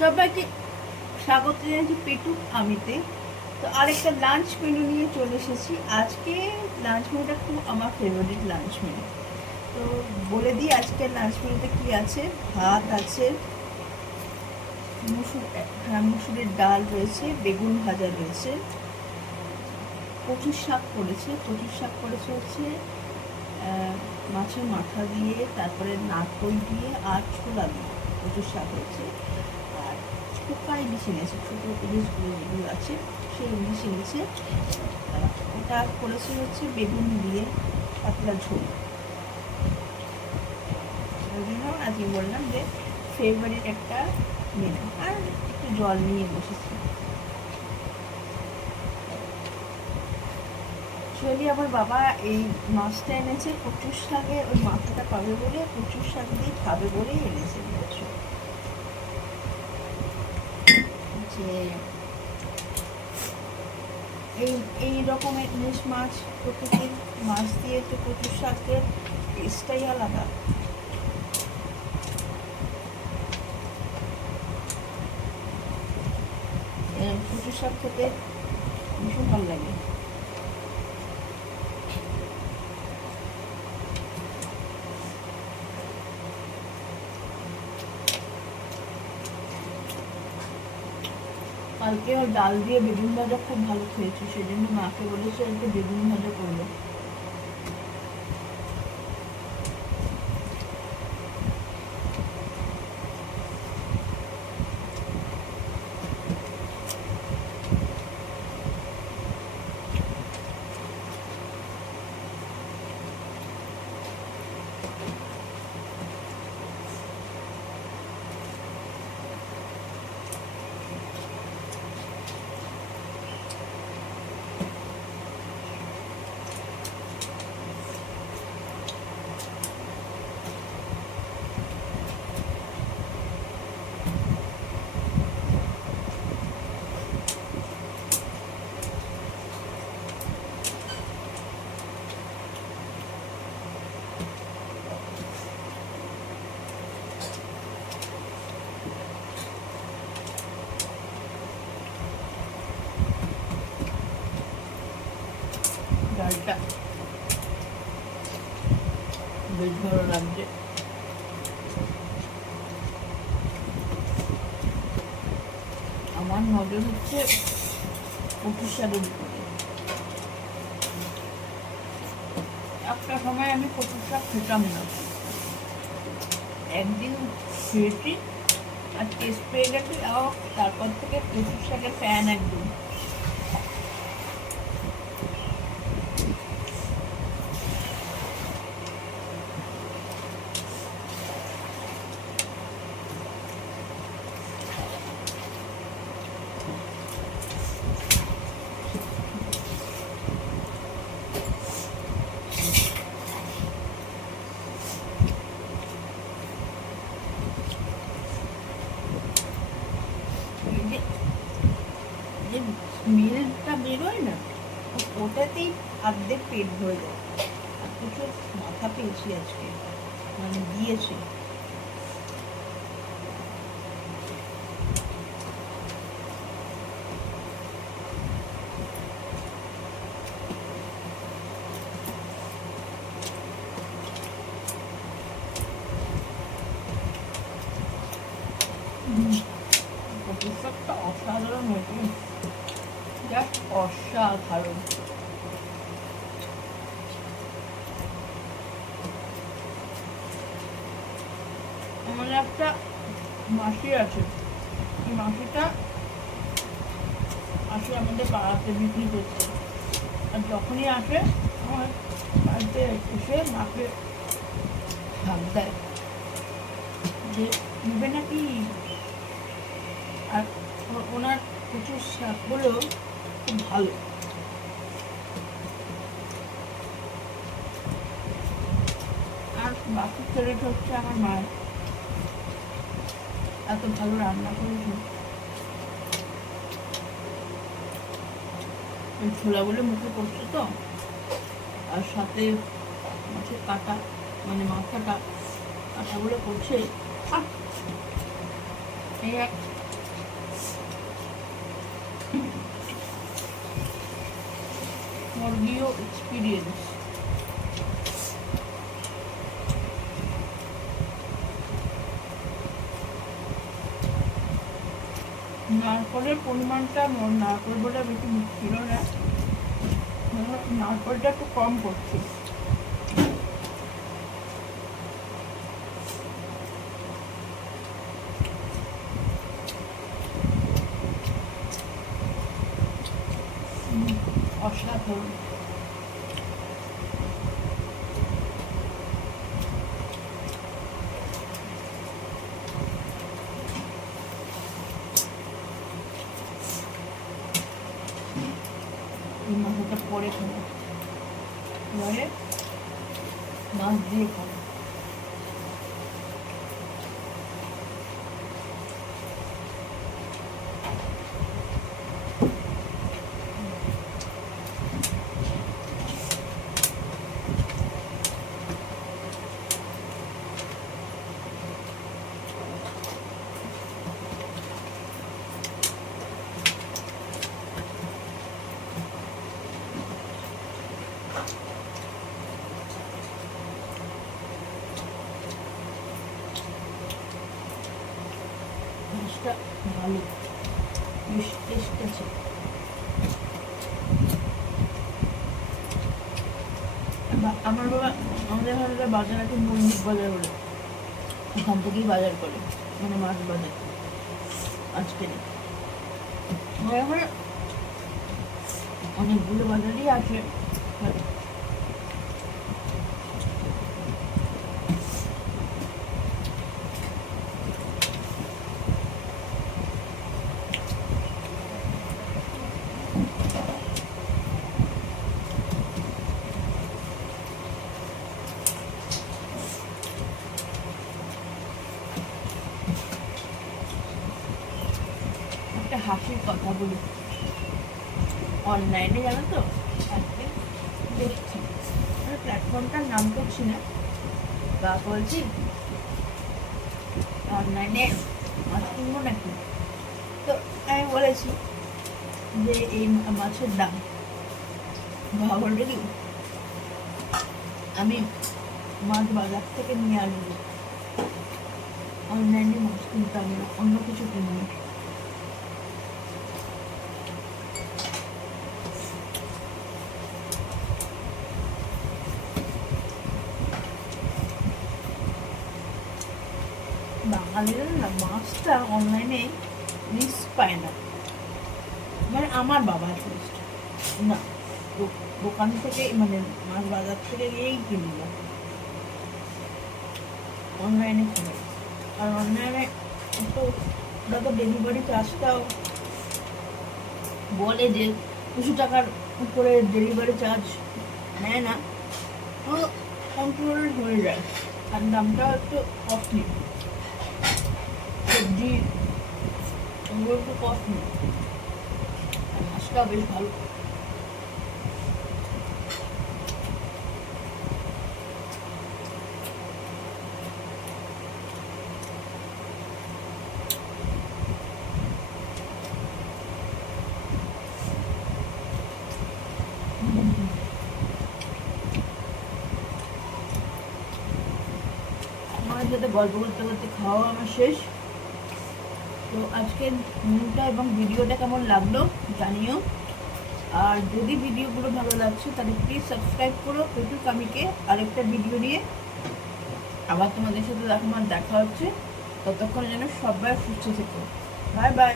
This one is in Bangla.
সবাইকে স্বাগত জানাচ্ছি পেটুক আমিতে। তো আরেকটা লাঞ্চ মেনু নিয়ে চলে এসেছি। আজকে লাঞ্চ মেনুটা খুব আমার ফেভারিট লাঞ্চ মেনু। তো বলে দিই আজকের লাঞ্চ মেনুতে কী আছে। ভাত আছে, মুসুরের ডাল রয়েছে, বেগুন ভাজা রয়েছে, কচুর শাক করেছে। হচ্ছে মাছের মাথা দিয়ে, তারপরে নারকোল দিয়ে আর ছোলা দিয়ে কচুর শাক হয়েছে। আর পোকা ইলিশ এনেছে, ছোটো ইলিশগুলো যেগুলো আছে সেই ইলিশ এনেছে। ওটা করেছে হচ্ছে বেগুন দিয়ে পাতলা ঝোল। ওই জন্য আজকে বললাম যে ফেভারিট একটা মেনু। আর একটু জল নিয়ে বসেছি। অ্যাকচুয়ালি আমার বাবা এই মাছটা এনেছে কচুর শাকে, ওই মাথাটা পাবে বলে, কচুর শাক দিয়ে খাবে বলেই এনেছে। বুঝছো যে এই রকমের ইলিশ মাছ, প্রকৃতির মাছ দিয়ে তো কচুর শাকের টেস্টটাই আলাদা। কচুর শাক খেতে ভীষণ ভালো লাগে। কালকে ডাল দিয়ে বেগুন ভাজা খুব ভালো খেয়েছি, সেই জন্য মাকে বলেছি আজকে বেগুন ভাজা করবো। ডালটা বেশ ভালো লাগছে। আমার নজর হচ্ছে কচুর শাকের উপরে। একটা সময় আমি কচুর শাক খেতাম না, একদিন খেয়েছি আর টেস্ট পেয়ে গেছি, তারপর থেকে কচুর শাকের ফ্যান একদম। যে স্মেলটা বেরোয় না, ওটাতেই অর্ধেক পেট ভরে যায়। আর কিছু মাথা পেয়েছি আজকে, মানে দিয়েছে। কচুর শাকটা অসাধারণ হয়েছে, জাস্ট অসাধারণ। আমাদের একটা মাসি আছে, এই মাসিটা আসে আমাদের পাড়াতে বিক্রি করতে। আর যখনই আসে আমার বাড়িতে এসে মাকে ভাগ দেয় যে নেবে নাকি। আর ওনার কচুর শাকগুলো খুব ভালো। আর বাকি ক্রেডিট হচ্ছে আমার মায়ের, এত ভালো রান্না করেছে। ওই ছোলাগুলো মুখে পড়ছে তো, আর সাথে মাছের কাটা, মানে মাথাটা কাটাগুলো পড়ছে। এই এক অডিও এক্সপিরিয়েন্স। নারকলের পরিমাণটা নারকল বলে বেশি ছিল না, নারকলটা একটু কম করছি। অসাধারণ। এই মাথাটা পরে খাবো, পরে মাছ দিয়ে খাবো। মাছটা ভালো, বেশ টেস্ট আছে। আমার বাবা, আমাদের ঘরে বাজার আছে মল্লিক বাজার বলে, ওখান থেকেই বাজার করে, মানে মাছ বাজার। আজকে অনেকগুলো বাজারই আছে। একটা হাসির কথা বলি, অনলাইনে জানো তো একদিন দেখছি, প্ল্যাটফর্মটার নাম করছি না, বা বলছি অনলাইনে মাছ কিনবো নাকি, তো আমি বলেছি যে এই মাছের দাম, বাবা বলবে কি আমি মাছ বাজার থেকে নিয়ে আসবো, অনলাইনে মাছ কিনতে হবে না, অন্য কিছু কিনবো। বাঙালিরা না মাছটা অনলাইনে রিস্ক পায় না, মানে আমার বাবা লিস্ট না, দোকান থেকে মানে মাছ বাজার থেকে গিয়েই কিনবো, অনলাইনে কিনে। আর অনলাইনে তো ওরা তো ডেলিভারি চার্জটাও বলে যে 200 টাকার উপরে ডেলিভারি চার্জ নেয় না, তো কন্ট্রোল হয়ে যায়, আর দামটা একটু কস্টলি, সবজি ওগুলো একটু কস্টলি, আর মাছটাও বেশ ভালো। আমার সাথে গল্প করতে করতে খাওয়া আমার শেষ। তো আজকের মেনুটা এবং ভিডিওটা কেমন লাগলো জানিও, আর যদি ভিডিওগুলো ভালো লাগছে তাহলে প্লিজ সাবস্ক্রাইব করো পেটু কামিকে। আরেকটা ভিডিও নিয়ে আবার তোমাদের সাথে দেখা হচ্ছে, ততক্ষণ যেন সবাই সুস্থ থেকো। Bye bye.